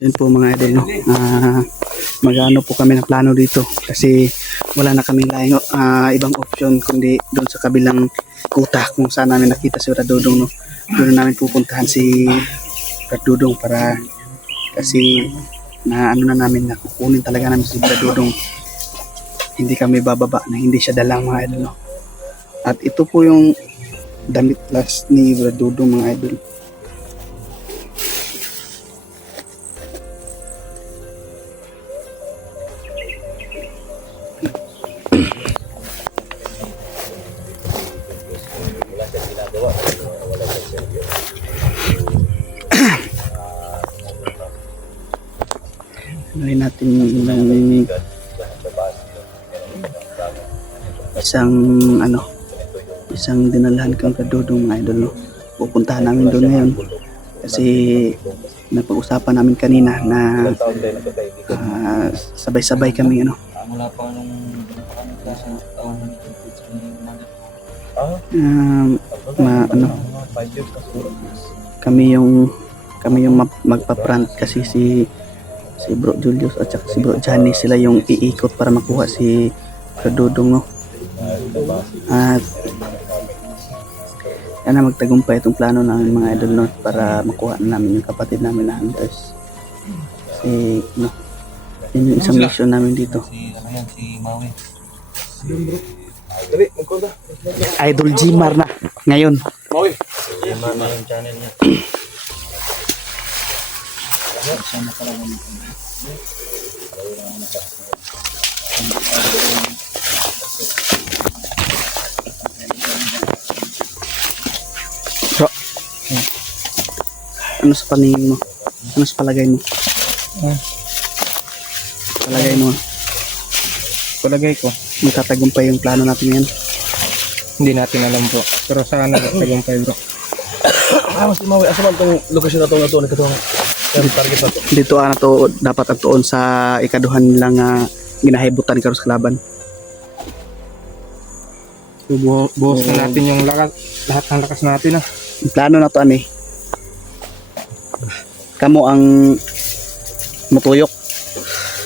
Yun po mga idol, no? Mag-ano po kami ng plano dito kasi wala na kaming ibang option kundi doon sa kabilang kuta kung saan namin nakita si Radudong, no? Doon namin pupuntahan si Radudong para kasi na ano na namin na kukunin talaga namin si Radudong. Hindi kami bababa na hindi siya dalang mga idol, no? At ito po yung damit last ni Radudong mga idol. Ano natin yung isang dinalahan kang Radudong mga idol, no? Pupuntahan namin doon ngayon kasi napag-usapan namin kanina na sabay-sabay kami Mula pa nung taon kami yung magpa-front kasi si Bro Julius at saka si Bro Johnny sila yung iikot para makuha si Radudong, no? At yan magtagumpay itong plano namin mga idol, no? Para makuha na namin yung kapatid namin na hunters kasi yun yung isang mission namin dito. si Maui. Idol Gmar na ngayon. Maui. Gmar na yung channel niya. Bro, ano sa paningin mo? Ano sa palagay mo? Palagay mo? Palagay ko, Magtatagumpay yung plano natin yan? hindi natin alam bro. Pero sana nagtagumpay bro. Si Maui, asa man tong lokasyon na to katong target na to? Dito na to dapat at tuon sa ikaduhan nilang ginahibutan karon sa kalaban. So, buhos na natin yung lahat ng lakas natin Yung plano na to kamo ang mutuyok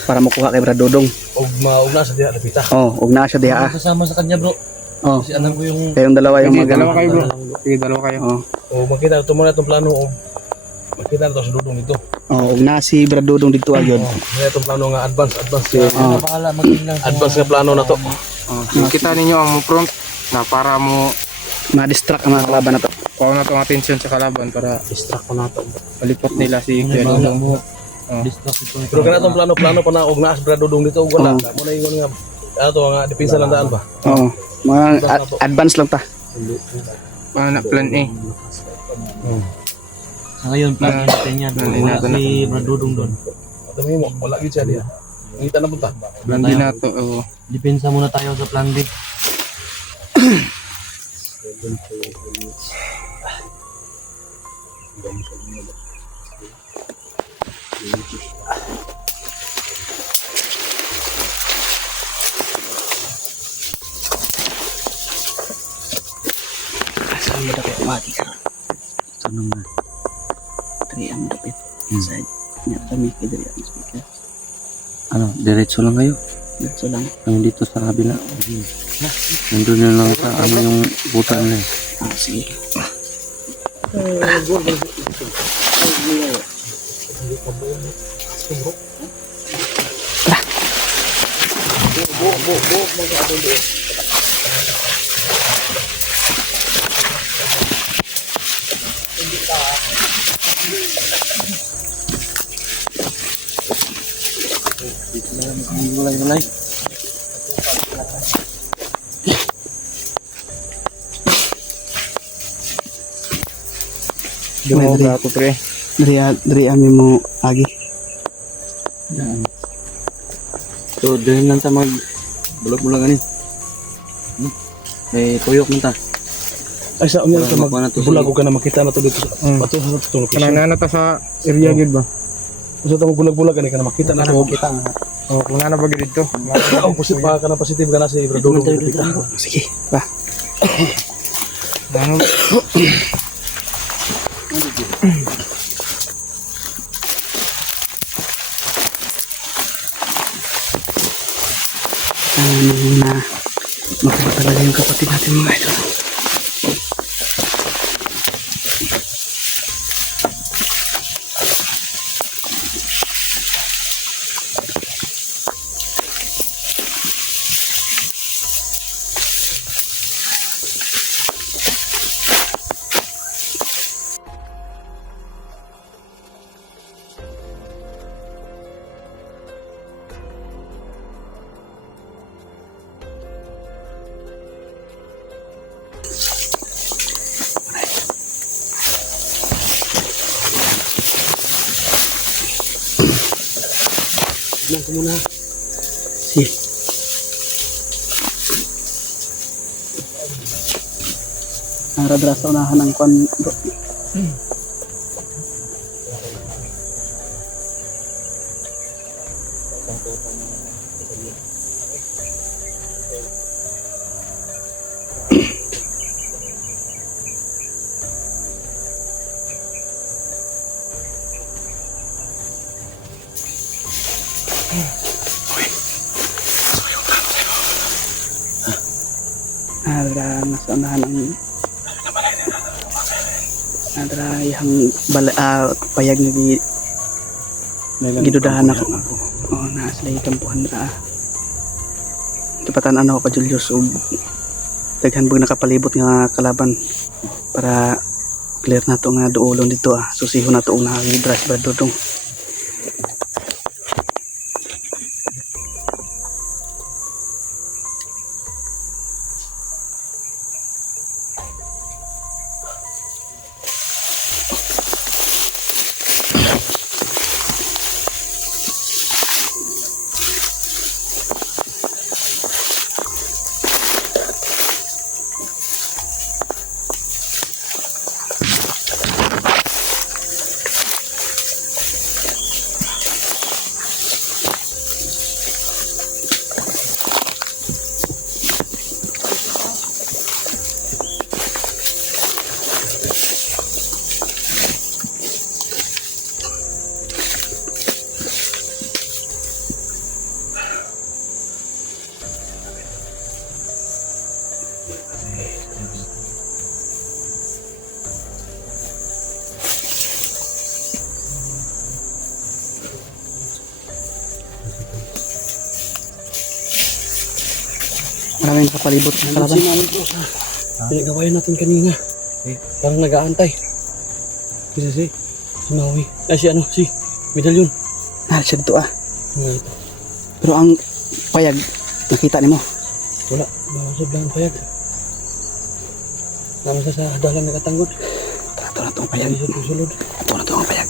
para makuha kay Radudong. Og maugna sa diha napita. Ug na siya diha. Kasama sa kanya bro. Kasi alam ko yung Kayong dalawa yung Sige, dalawa kayo bro. Sige, dalawa kayo. o makita ito muna itong plano o makita na ito sa dudong dito. Ug na si Radudong dito agad. Kaya itong plano nga advance Bahala maging advance nga plano na to. kita ninyo ang front na para mo Ma-distract ang mga kalaban na to. kuha na itong atensyon sa kalaban para Distract ko na to. palipot nila si Kuya Dudong. Pero kana itong plano pa na og naas bra dudong dito og wala. Muna ingon nga ato nga depensa lang daan ba. Mga advance lang ta. Plan A. Sa ngayon plan natin yan. Si Brad Dudong doon. Dami mo wala gyud siya diha. Ngita na punta. Plan B na to. Depensa muna tayo sa plan B. Saan mo dapat mati karon? Tanong na. Dari ang dapat. Side. Nya kami kay dari ang speaker. Ano, diretso lang kayo. Dito lang. Yung dito sa kabila. Nandun na lang sa ano yung buta nila. Sige. Mulai. Dumo ba ako pre? Dari ami mo agi. So, dahil lang ta mag bulag-bulag ani. May tuyok man ta. Ay sa unya Para makuha na to bulag ka na makita na to dito sa pato sa to location. Kanang nana ta sa area gid ba? Sa tamo bulag-bulag ka na makita na to. Oh, kung nana ba gid dito? Ang positive ka na positive ka na si Brad Dudong. Sige. Ba. Ano? na makuha talaga yung kapatid natin mga idol. Tignan ko muna. Sige. Naradra sa unahan ng kwan bro. Nadra nasa unahan ng nadra yung payag na gidudahan ako. Oo, nasa lagi kampuhan na. Kapatan ano ka Julius o daghan bug nakapalibot nga kalaban para clear na to nga duolon dito susiho na to og nakagidras ba dudong. Maraming nakapalibot ng kalaban. Pinagawayan natin kanina. Parang nag-aantay. Si Maui. Si Medalyon. Siya dito Mga ito. Pero ang payag nakita nimo. Wala. Mausap lang ang payag. Naman sa dalan nakatanggod. Ito na itong payag. Sulod. Ito na itong payag.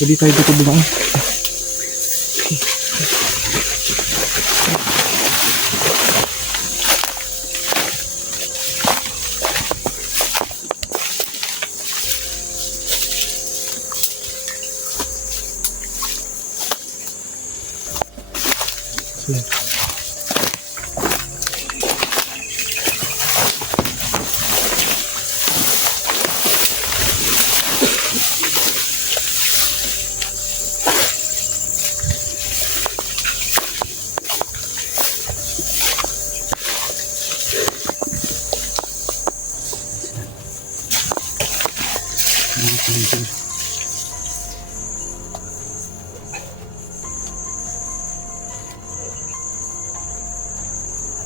Pwede tayo dito bumangon.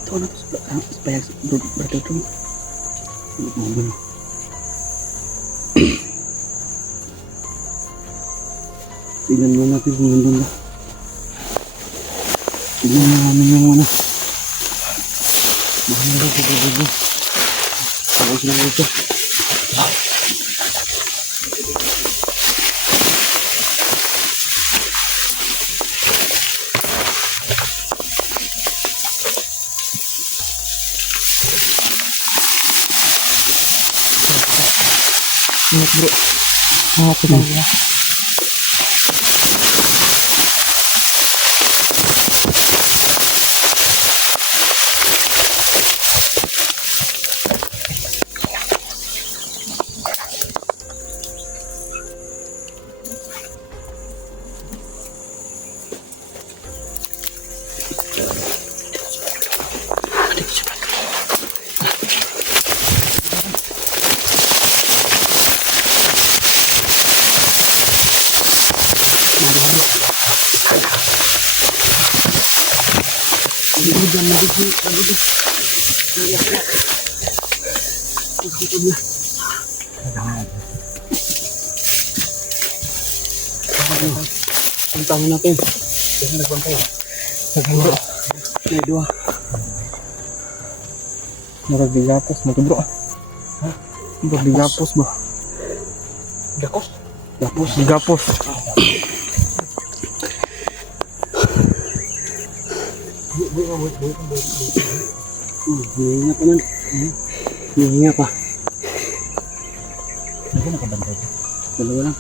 Ito na to sa payag berarti itu. Tingnan mo natin kung nandun na. Tingnan mo namin yung Tapos na dito. Ingat bro. Ingat kita bro. Puntahan natin. Kasi nagbantay. Bro. May dua. Narabigapos na to bro. Ha? Narabigapos ba? Gakos. Gapos. Bigapos. Hihinga pa man. Hihinga pa. Ano nakabantay? Dalawa lang.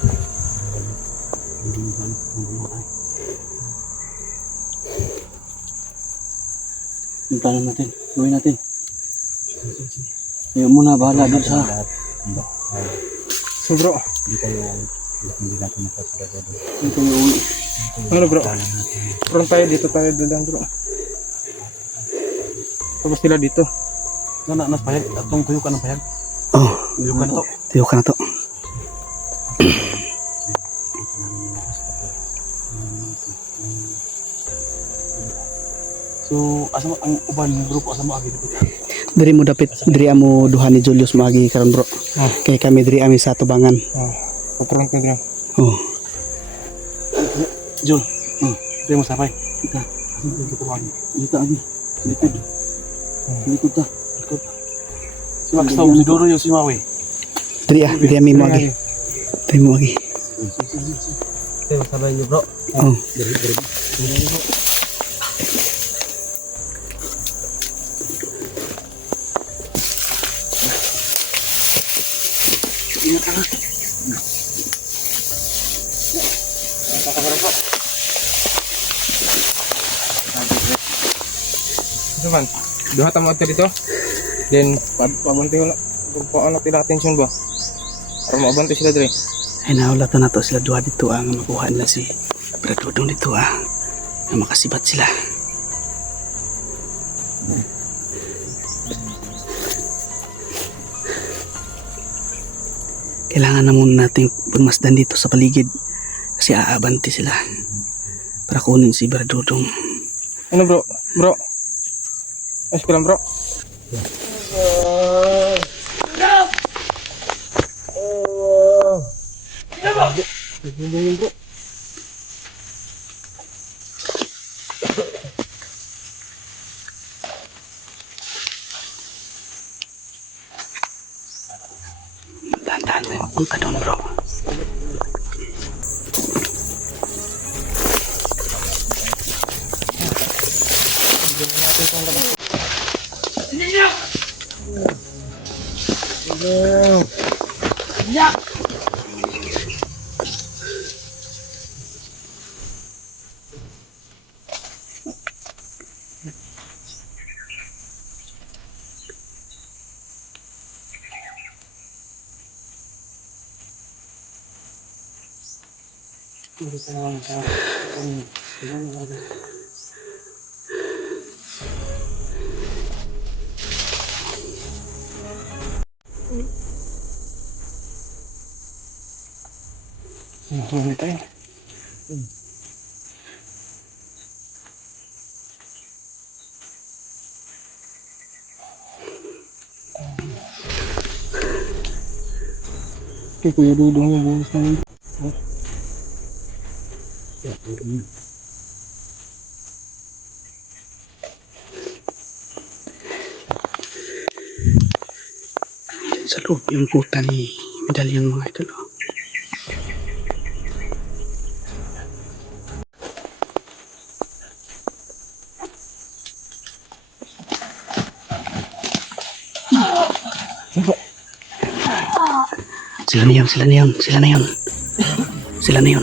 Puntahan natin. Gawin natin. Ayaw muna, bahala doon sa... So bro. Hindi natin nakasarado. Ito yung uwi. Ano bro? Front tayo dito tayo dalang bro. Tapos sila dito. Sana anak payag. Atong tuyo ka ng payag. Oh, Tuyo ka na to. tiyo ka na to. So, asa mo ang uban ng grupo asa mo agi dito? Diri mo dapit, diri amo duha ni Julius maagi karon bro. Kay kami diri ami sa tubangan. Front ko dyan. Oh, Jul. Dito mo sapay. Ika. Asa mo dito agi? dito agi. Likod. Likod ta. Si Max Tom, si Doro yung si Maui. Diri ami mo agi. Diri mo agi. Dito sabay niyo bro. Oh, Ito man. Duha tamo ato dito. Then pabantay ko na. Kung paano tila attention ba? Para maabantay sila dre. ay naulatan na to sila duha dito ang makuha nila si Bradodong dito na makasibat sila. Kailangan na muna natin pagmasdan dito sa paligid kasi aabanti sila para kunin si Bradodong. Ano bro? Bro. Ayos ka lang bro. Bro. Dahan-dahan mo yung punta doon bro. Huli tayo. Kay Kuya Dudong yung buhos na yun. Sa loob yung kuta ni medalyon mga idol. Oh. Sila na yun, sila na yun, sila na yun. Sila na yun.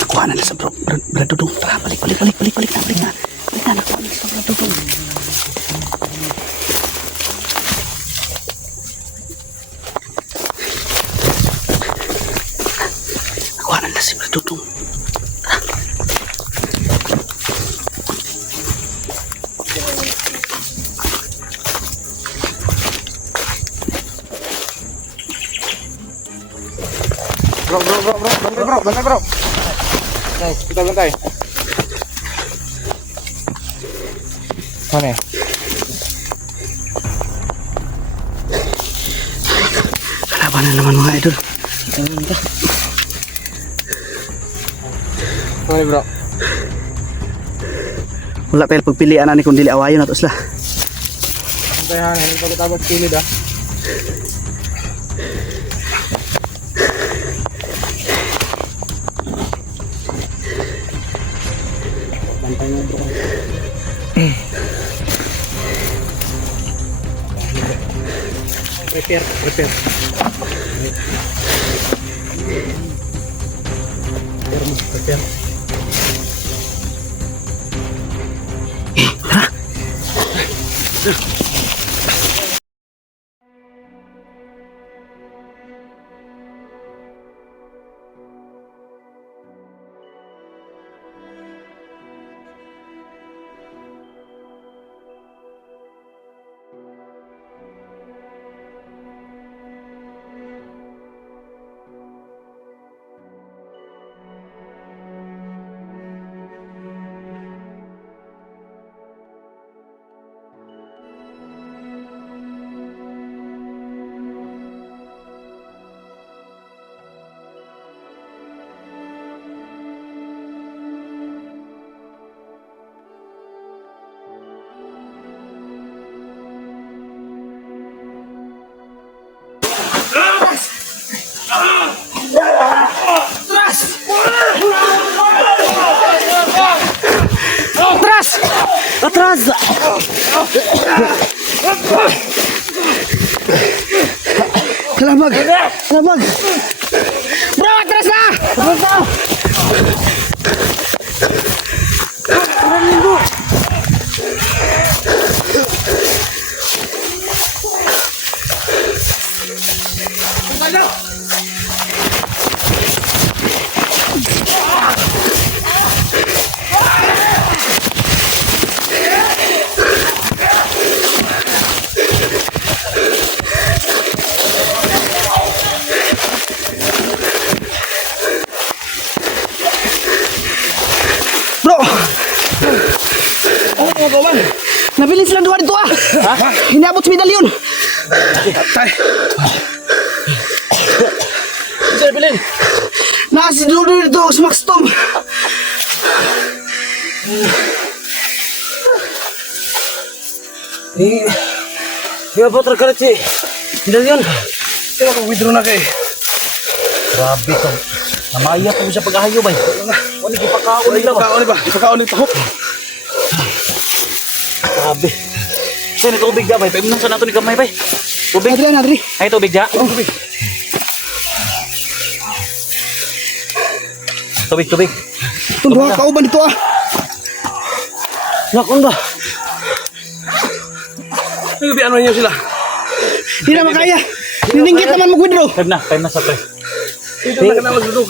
Nakuha na nila sa Brad Dudong. Tara, balik na. Balik na, nakuha na sa Brad Dudong. Nakuha na nila si Brad Dudong. Bro. Bantay bro. Guys, kita bantay. Mana? Kalabanan naman mga idol. Mana bro? Wala pa yung pagpilian na ni kung dili awayon na to sila. Bantayan, hindi pa kita kilid ah. Bantay nga bro. Prepare. Prepare. Tara. Atras! Kalabag! Bro, atras na! Bro! Nabilin sila dua dito ah! Hiniabot sa medalyon! Tay! Sir, bilin. Nasa dulo dito sa Maxtom! Nga po, trakarat si medalyon. Kaya ako withdraw na kay. Grabe ka. Namaya ko sa pag-ahayo ba? Wala ko pagkaon ni tahok. Grabe. Saan ito tubig da, bay? Paimunang sa nato ni Gamay, bay? Tubig? Adri. Ay, tubig da? Tubig. Tubig. Tundo ka kauban dito ah! Nakon ba? Ano niyo sila? Hindi na makaya! Niningkit naman mag-withdraw! Time na sa pre. Ito na ka na magdudog.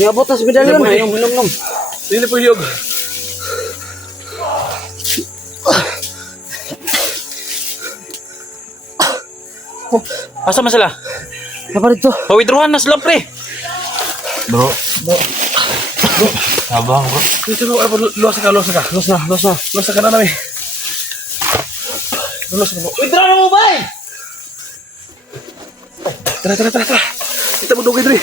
Di abot na sa medalyon. Inom. Hindi po hiyog. Asa man sila? Apa dito? Pawidrohan na sila pre. Bro. Abang bro. Dito na, luwas ka. Luwas ka na namin. Luwas ka mo. Withdraw na mo bay! Tara. Kita mo dugay dre.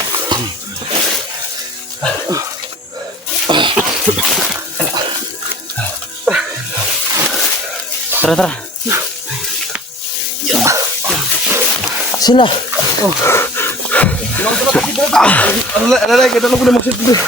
Tara, tara. Sila. Alalay, kita na ko na magsit dito.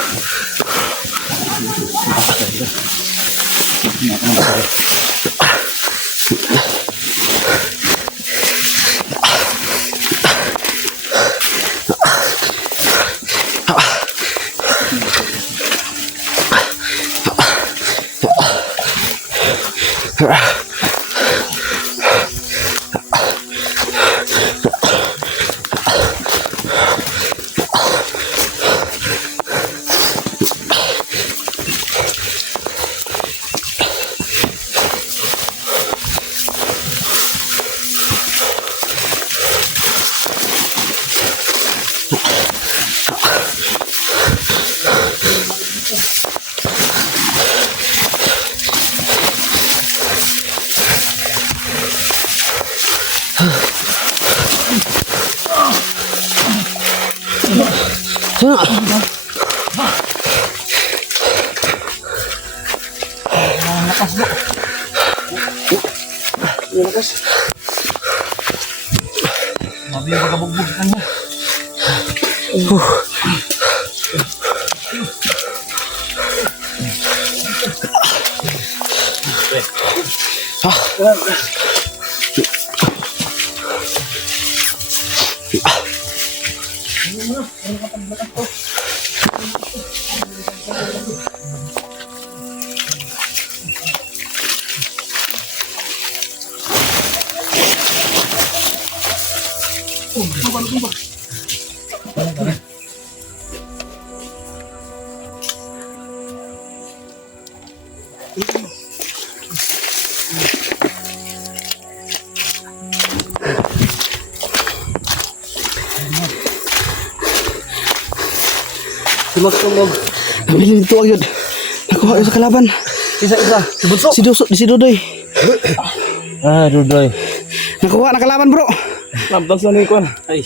Mabi yung pagkabugbog sa kanya. Si Mas Tumog. Nabilin dito agad. Nakuha yun sa kalaban. Isa-isa. Si Bunso. Si Dudoy. Ah, Dudoy. Nakuha na kalaban bro. Lamtas na ni Kwan. Ay.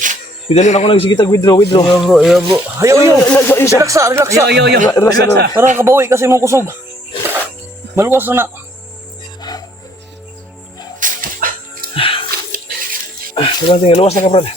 Pidalin ako lang sigitag withdraw. Iya bro. Ayo. Relaxa. Relaxa. Tara, kabawi kasi mong kusog. Maluwas na. Luwas na ka, Brad.